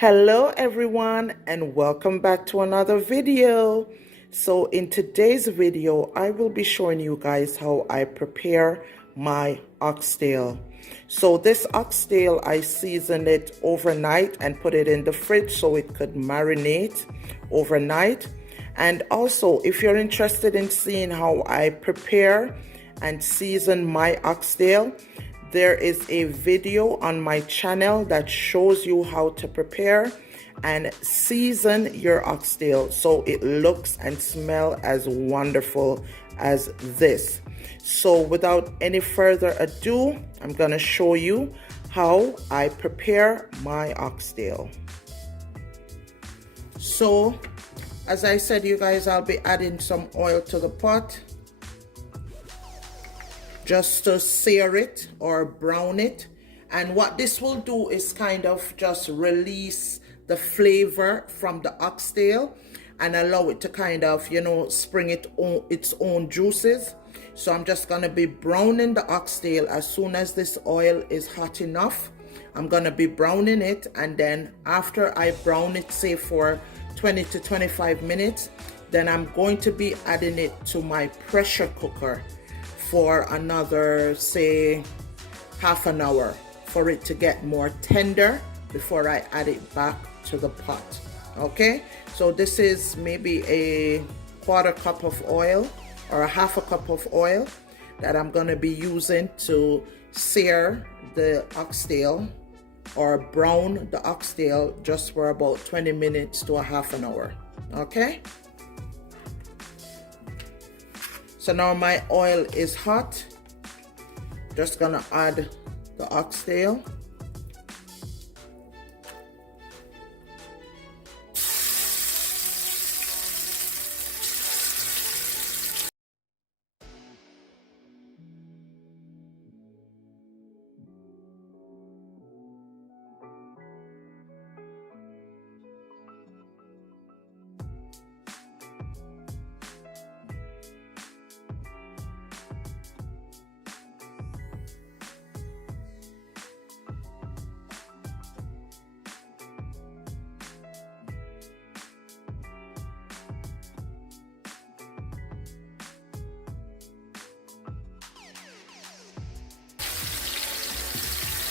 Hello everyone and welcome back to another video. So in today's video I will be showing you guys how I prepare my oxtail. So this oxtail, I seasoned it overnight and put it in the fridge so it could marinate overnight. And also, if you're interested in seeing how I prepare and season my oxtail, there is a video on my channel that shows you how to prepare and season your oxtail so it looks and smells as wonderful as this. So without any further ado, I'm going to show you how I prepare my oxtail. So as I said, you guys, I'll be adding some oil to the pot just to sear it or brown it. And what this will do is kind of just release the flavor from the oxtail and allow it to kind of, spring its own juices. So I'm just going to be browning the oxtail. As soon as this oil is hot enough, I'm going to be browning it. And then after I brown it, say for 20 to 25 minutes, then I'm going to be adding it to my pressure cooker for another, say, half an hour for it to get more tender before I add it back to the pot. Okay, so this is maybe a quarter cup of oil or a half a cup of oil that I'm going to be using to sear the oxtail or brown the oxtail just for about 20 minutes to a half an hour. Okay, so now my oil is hot. Just gonna add the oxtail.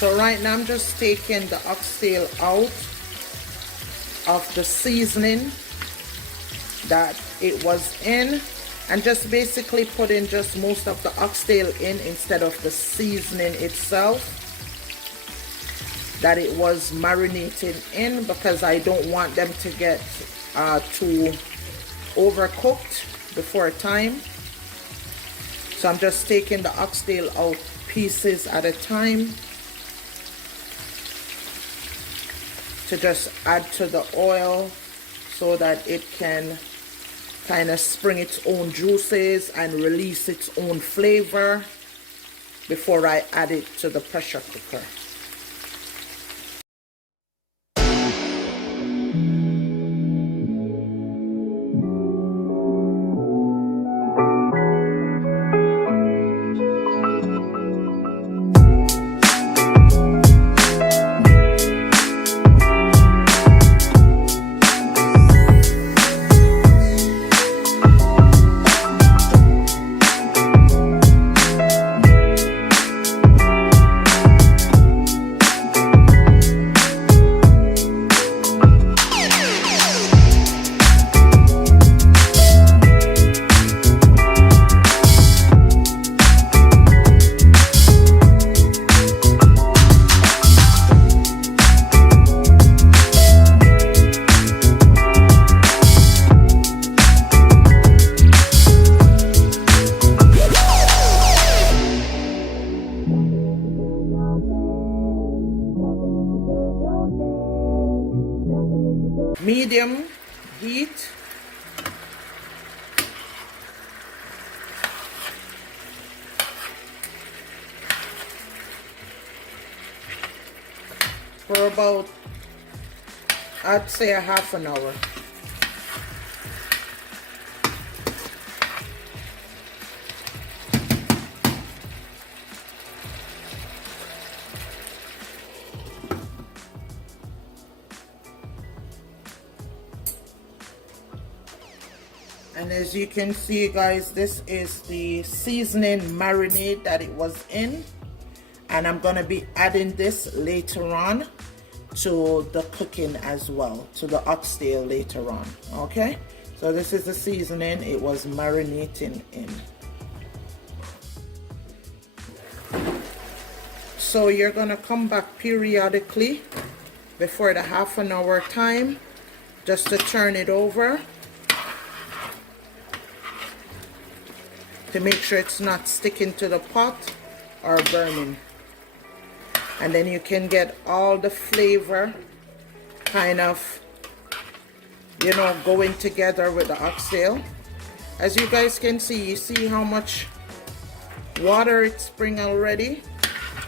So right now I'm just taking the oxtail out of the seasoning that it was in and just basically putting just most of the oxtail in instead of the seasoning itself that it was marinating in, because I don't want them to get too overcooked before time. So I'm just taking the oxtail out pieces at a time to just add to the oil so that it can kind of spring its own juices and release its own flavor before I add it to the pressure cooker. Medium heat. For about, I'd say, a half an hour. And as you can see, guys, this is the seasoning marinade that it was in, and I'm gonna be adding this later on to the cooking as well, to the oxtail later on. Okay, so this is the seasoning it was marinating in. So you're gonna come back periodically before the half an hour time just to turn it over to make sure it's not sticking to the pot or burning. And then you can get all the flavor kind of, you know, going together with the oxtail. As you guys can see, you see how much water it's bringing already,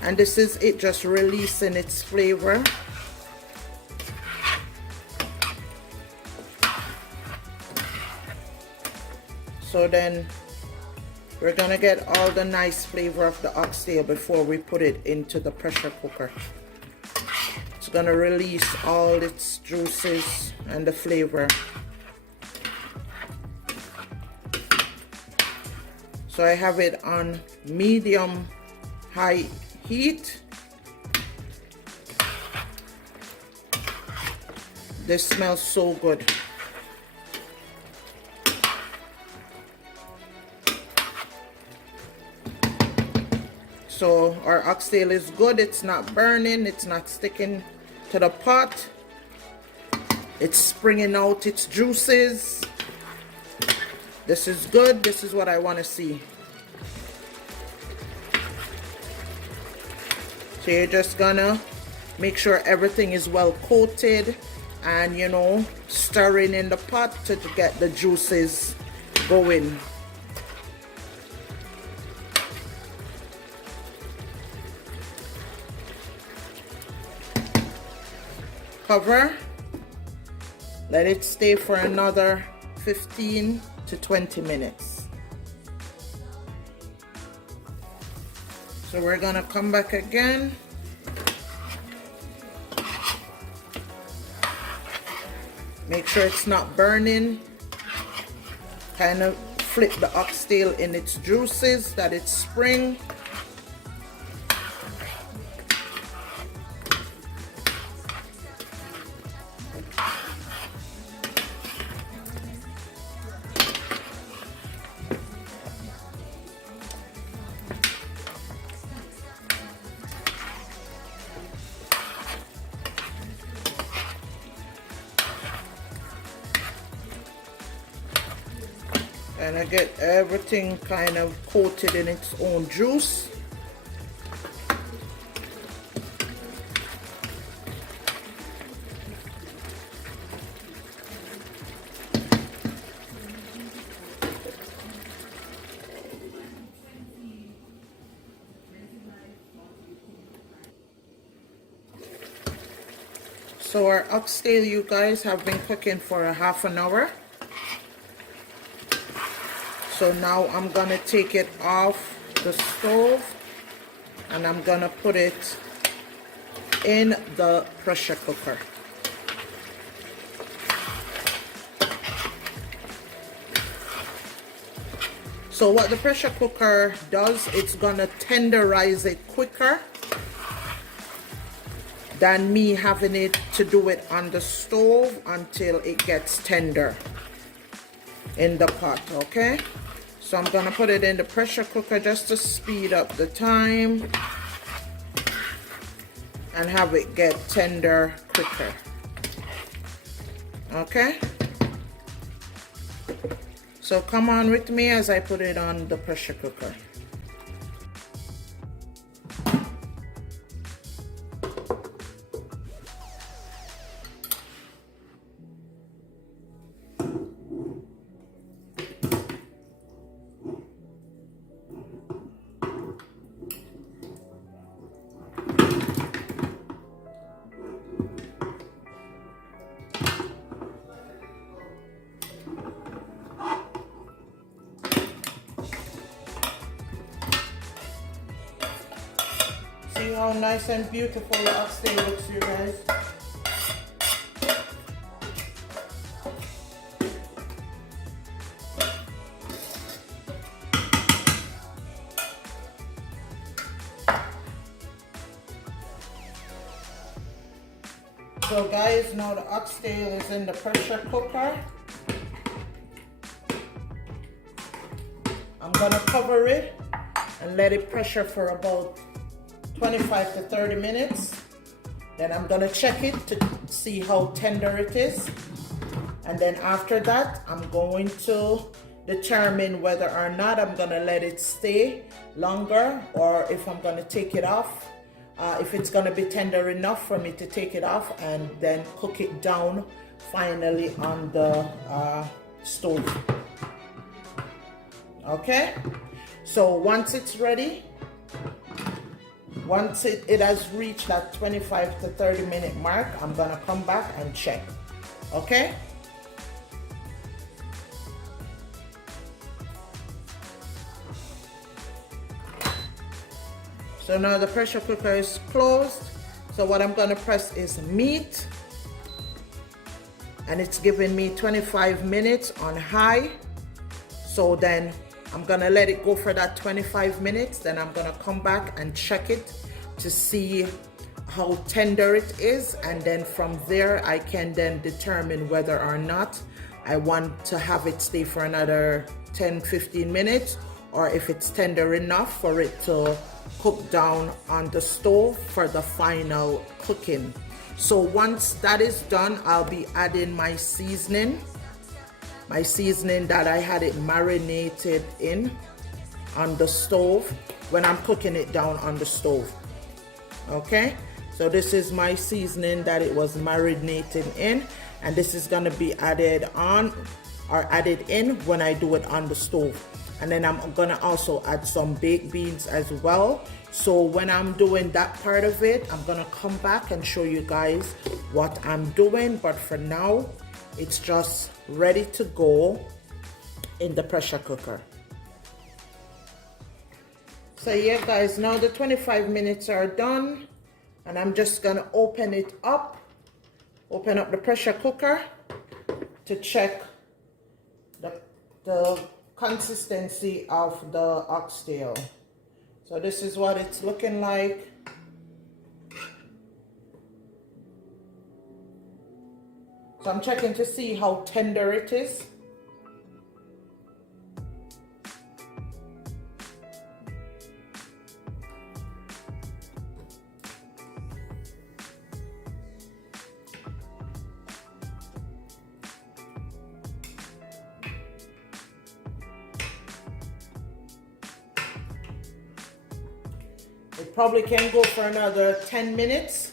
and this is it just releasing its flavor. So then we're gonna get all the nice flavor of the oxtail before we put it into the pressure cooker. It's gonna release all its juices and the flavor. So I have it on medium high heat. This smells so good. So our oxtail is good. It's not burning, it's not sticking to the pot, it's springing out its juices. This is good. This is what I want to see. So you're just gonna make sure everything is well coated and, you know, stirring in the pot to get the juices going. Cover, let it stay for another 15 to 20 minutes. So we're gonna come back again. Make sure it's not burning. Kind of flip the oxtail in its juices that it spring. And I get everything kind of coated in its own juice. So our oxtail, you guys, have been cooking for a half an hour. So now I'm gonna take it off the stove and I'm gonna put it in the pressure cooker. So what the pressure cooker does, it's gonna tenderize it quicker than me having it to do it on the stove until it gets tender in the pot, okay? So I'm gonna put it in the pressure cooker just to speed up the time and have it get tender quicker. Okay? So come on with me as I put it on the pressure cooker. See how nice and beautiful the oxtail looks, you guys. So guys, now the oxtail is in the pressure cooker. I'm gonna cover it and let it pressure for about 25 to 30 minutes. Then I'm gonna check it to see how tender it is. And then after that, I'm going to determine whether or not I'm gonna let it stay longer or if I'm gonna take it off. If it's gonna be tender enough for me to take it off and then cook it down finally on the stove. Okay, so once it's ready, once it has reached that 25 to 30 minute mark, I'm gonna come back and check. Okay. So now the pressure cooker is closed. So what I'm gonna press is meat. And it's giving me 25 minutes on high. So then I'm gonna let it go for that 25 minutes. Then I'm gonna come back and check it to see how tender it is. And then from there, I can then determine whether or not I want to have it stay for another 10-15 minutes or if it's tender enough for it to cook down on the stove for the final cooking. So once that is done, I'll be adding my seasoning that I had it marinated in on the stove when I'm cooking it down on the stove. Okay, so this is my seasoning that it was marinated in, and this is going to be added on or added in when I do it on the stove. And then I'm gonna also add some baked beans as well. So when I'm doing that part of it, I'm gonna come back and show you guys what I'm doing. But for now, it's just ready to go in the pressure cooker. So yeah guys, now the 25 minutes are done and I'm just gonna open it up, open up the pressure cooker to check the consistency of the oxtail. So this is what it's looking like. So I'm checking to see how tender it is. It probably can go for another 10 minutes.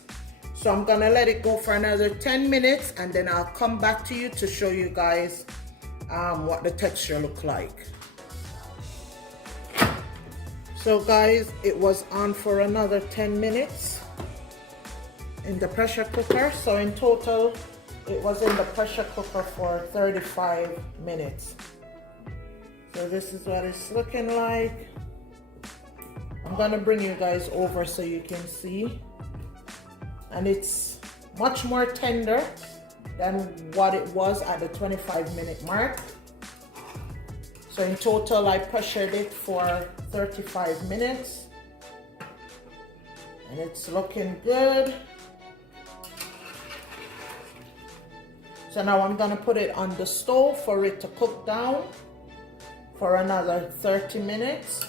So I'm gonna let it go for another 10 minutes and then I'll come back to you to show you guys what the texture looks like. So guys, it was on for another 10 minutes in the pressure cooker. So in total, it was in the pressure cooker for 35 minutes. So this is what it's looking like. I'm gonna bring you guys over so you can see. And it's much more tender than what it was at the 25-minute mark. So in total, I pressured it for 35 minutes. And it's looking good. So now I'm gonna put it on the stove for it to cook down for another 30 minutes.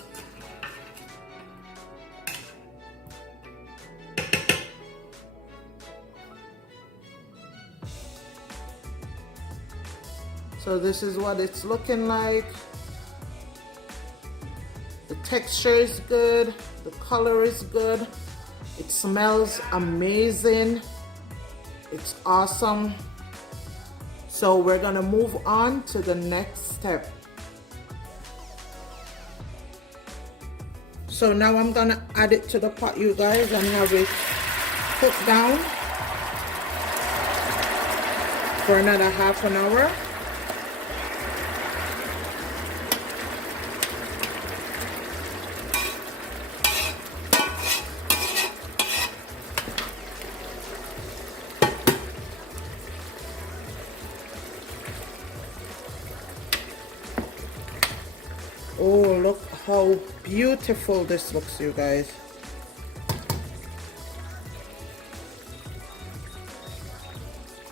So this is what it's looking like. The texture is good, the color is good, it smells amazing, it's awesome. So we're gonna move on to the next step. So now I'm gonna add it to the pot, you guys, and have it cook down for another half an hour. Oh, look how beautiful this looks, you guys.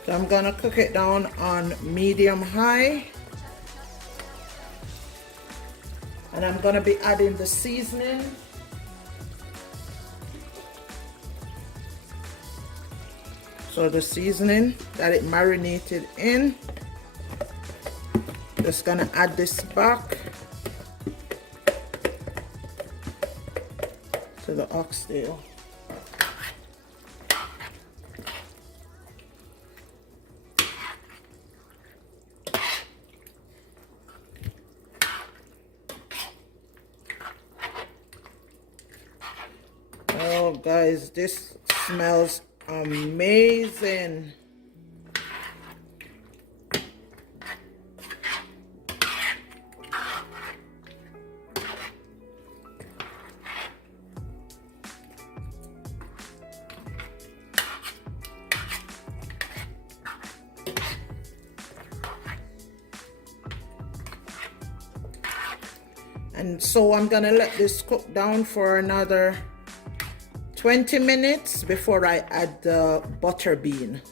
So I'm gonna cook it down on medium high. And I'm gonna be adding the seasoning. So the seasoning that it marinated in. Just gonna add this back to the oxtail. Oh guys, this smells amazing. And so I'm gonna let this cook down for another 20 minutes before I add the butter bean.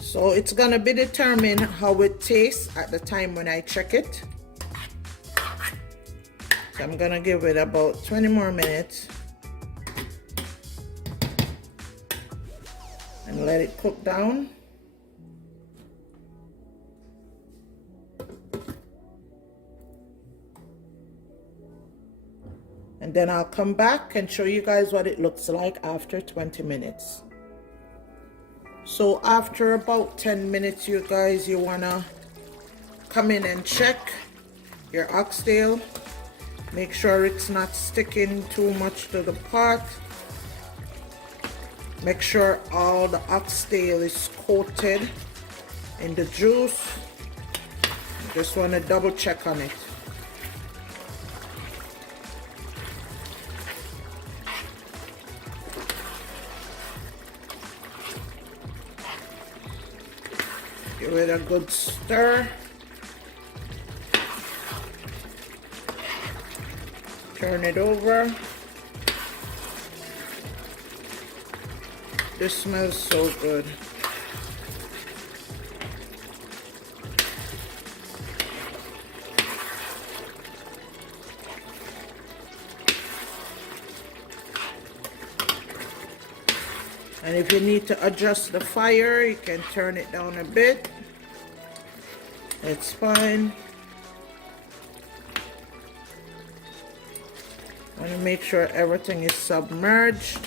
So it's gonna be determined how it tastes at the time when I check it. So I'm gonna give it about 20 more minutes and let it cook down. And then I'll come back and show you guys what it looks like after 20 minutes. So after about 10 minutes, you guys, you wanna come in and check your oxtail. Make sure it's not sticking too much to the pot. Make sure all the oxtail is coated in the juice. Just wanna double check on it. Give it a good stir. Turn it over. This smells so good. And if you need to adjust the fire, you can turn it down a bit. It's fine. Want to make sure everything is submerged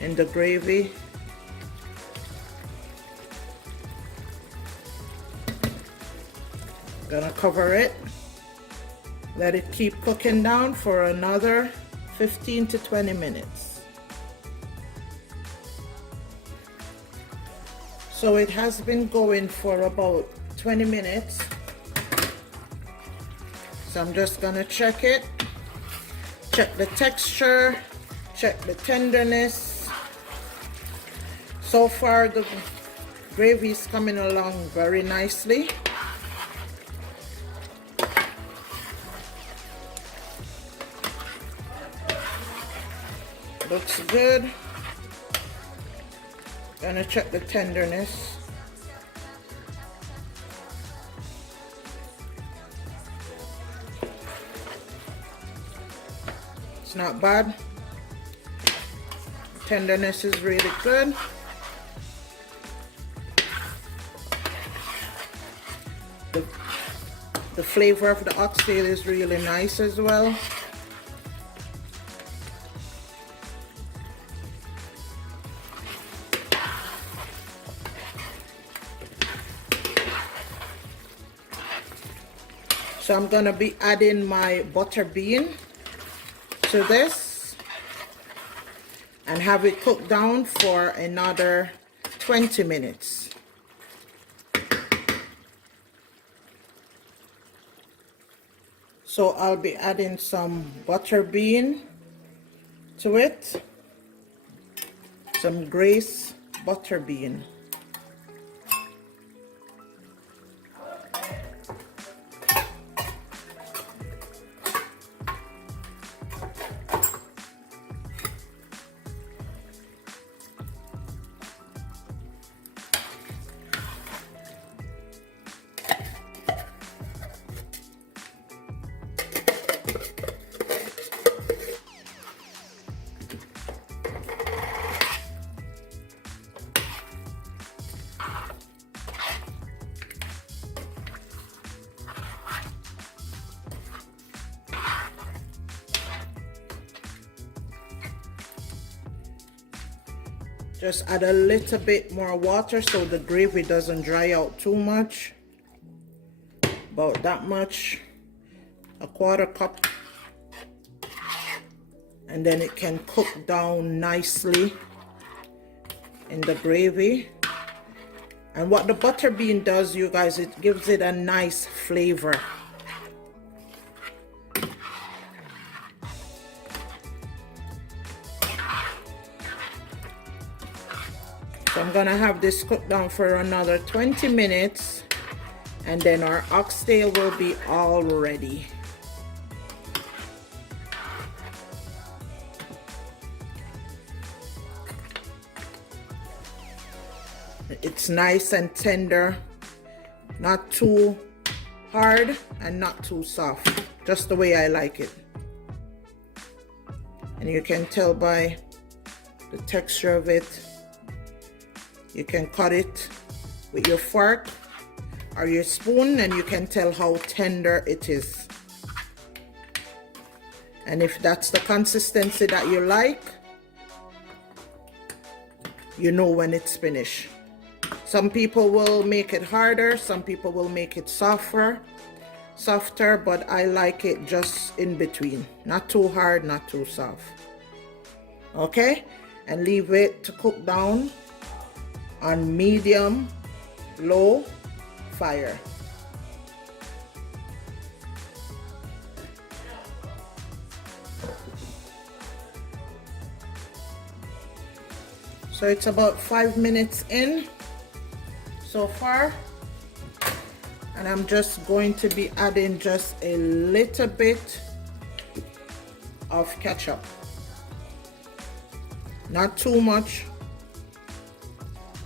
in the gravy. Gonna cover it. Let it keep cooking down for another 15 to 20 minutes. So it has been going for about 20 minutes. So I'm just gonna check it. Check the texture, check the tenderness. So far the gravy is coming along very nicely. Looks good. Gonna check the tenderness. It's not bad. Tenderness is really good. The flavor of the oxtail is really nice as well. So I'm gonna be adding my butter bean to this and have it cooked down for another 20 minutes. So I'll be adding some butter bean to it, some Grace butter bean. Just add a little bit more water so the gravy doesn't dry out too much. About that much, a 1/4 cup. And then it can cook down nicely in the gravy. And what the butter bean does, you guys, it gives it a nice flavor. So I'm gonna have this cook down for another 20 minutes, and then our oxtail will be all ready. It's nice and tender, not too hard and not too soft, just the way I like it. And you can tell by the texture of it. You can cut it with your fork or your spoon and you can tell how tender it is. And if that's the consistency that you like, you know when it's finished. Some people will make it harder, some people will make it softer, but I like it just in between. Not too hard, not too soft. Okay? And leave it to cook down on medium low fire. So it's about 5 minutes in so far, and I'm just going to be adding just a little bit of ketchup, not too much,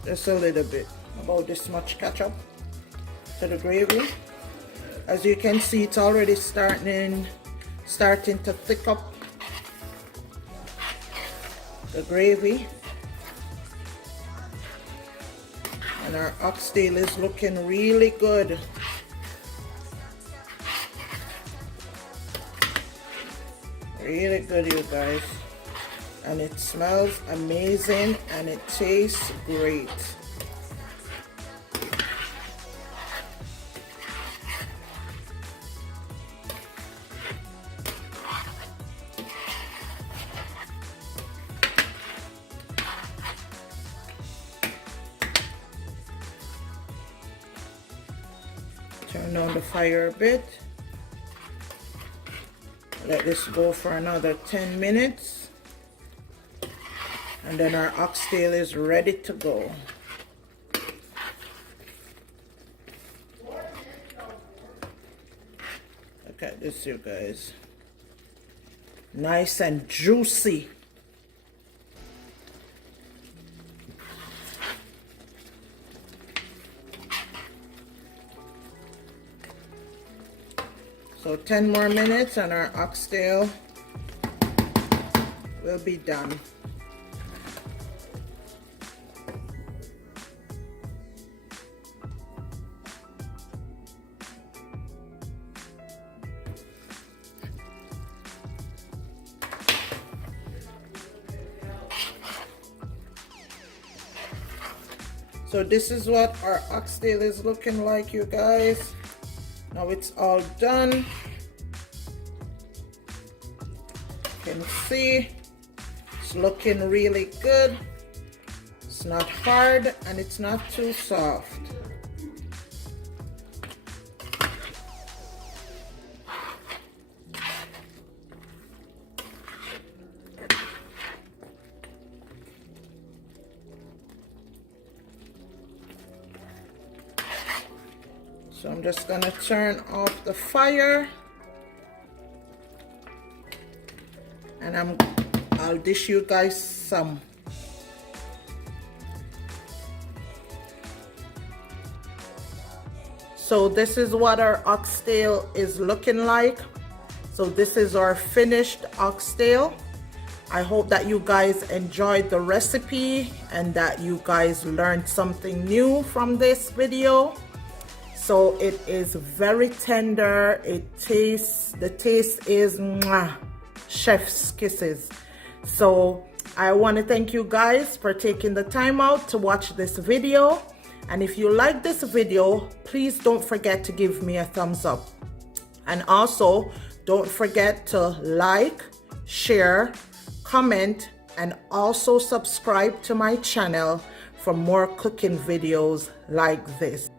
just a little bit, about this much ketchup to the gravy. As you can see, it's already starting to thick up the gravy. And our oxtail is looking really good. Really good, you guys. And it smells amazing and it tastes great. Turn down the fire a bit. Let this go for another 10 minutes. And then our oxtail is ready to go. Look at this, you guys. Nice and juicy. So 10 more minutes and our oxtail will be done. So this is what our oxtail is looking like, you guys. Now it's all done. You can see it's looking really good. It's not hard and it's not too soft. So I'm just gonna turn off the fire and I'll dish you guys some. So this is what our oxtail is looking like. So this is our finished oxtail. I hope that you guys enjoyed the recipe and that you guys learned something new from this video. So it is very tender. The taste is mwah, chef's kisses. So I want to thank you guys for taking the time out to watch this video. And if you like this video, please don't forget to give me a thumbs up. And also, don't forget to like, share, comment, and also subscribe to my channel for more cooking videos like this.